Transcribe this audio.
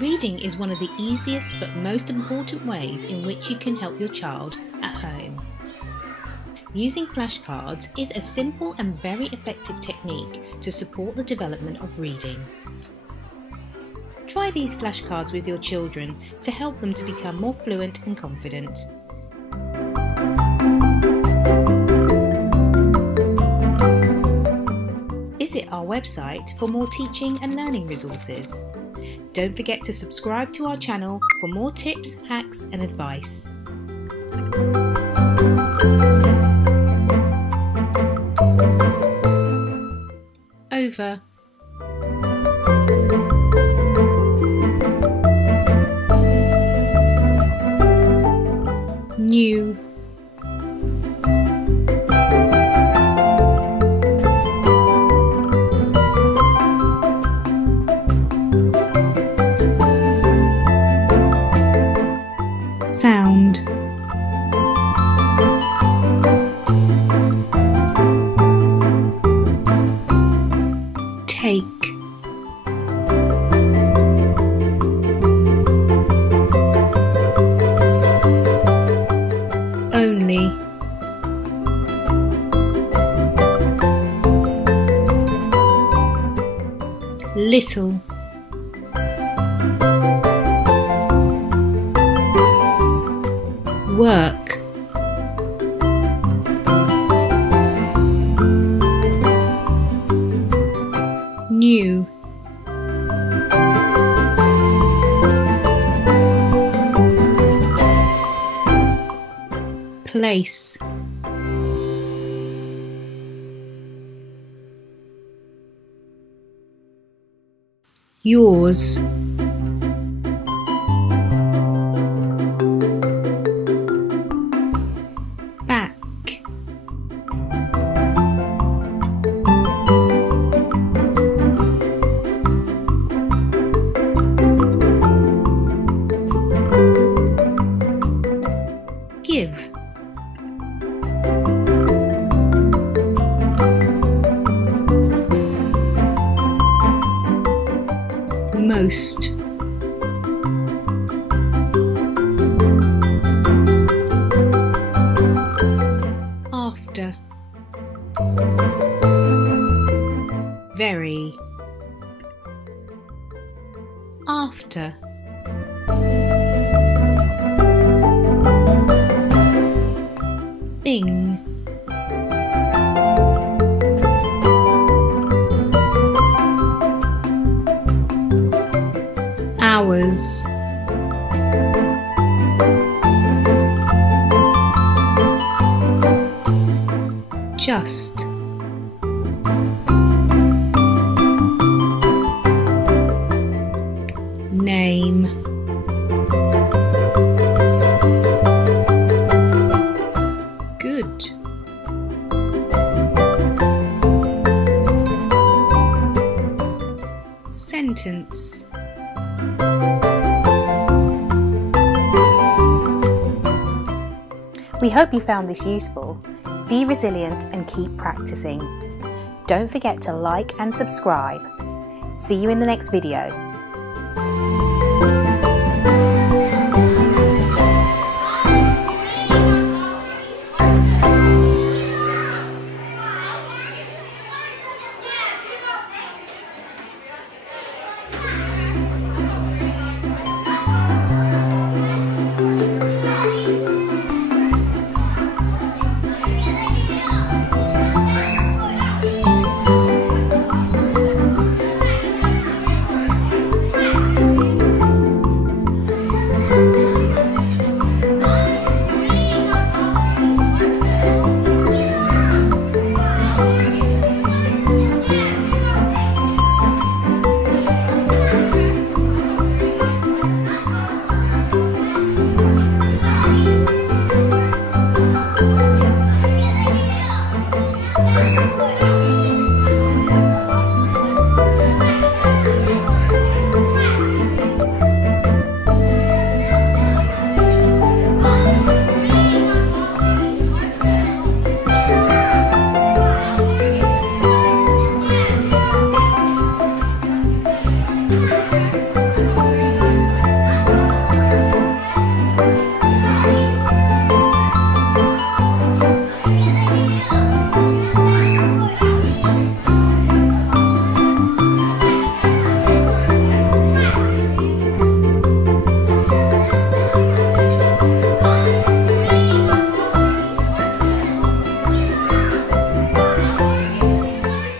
Reading is one of the easiest but most important ways in which you can help your child at home. Using flashcards is a simple and very effective technique to support the development of reading. Try these flashcards with your children to help them to become more fluent and confident. Visit our website for more teaching and learning resources. Don't forget to subscribe to our channel for more tips, hacks and advice. Over. New. Sound. Take. Only. Little. Work. New. Place. Yours. Back. Give. Most. After. Very. After. Thing. Hours. Just. Name. Good. Sentence. We hope you found this useful. Be resilient and keep practicing. Don't forget to like and subscribe. See you in the next video.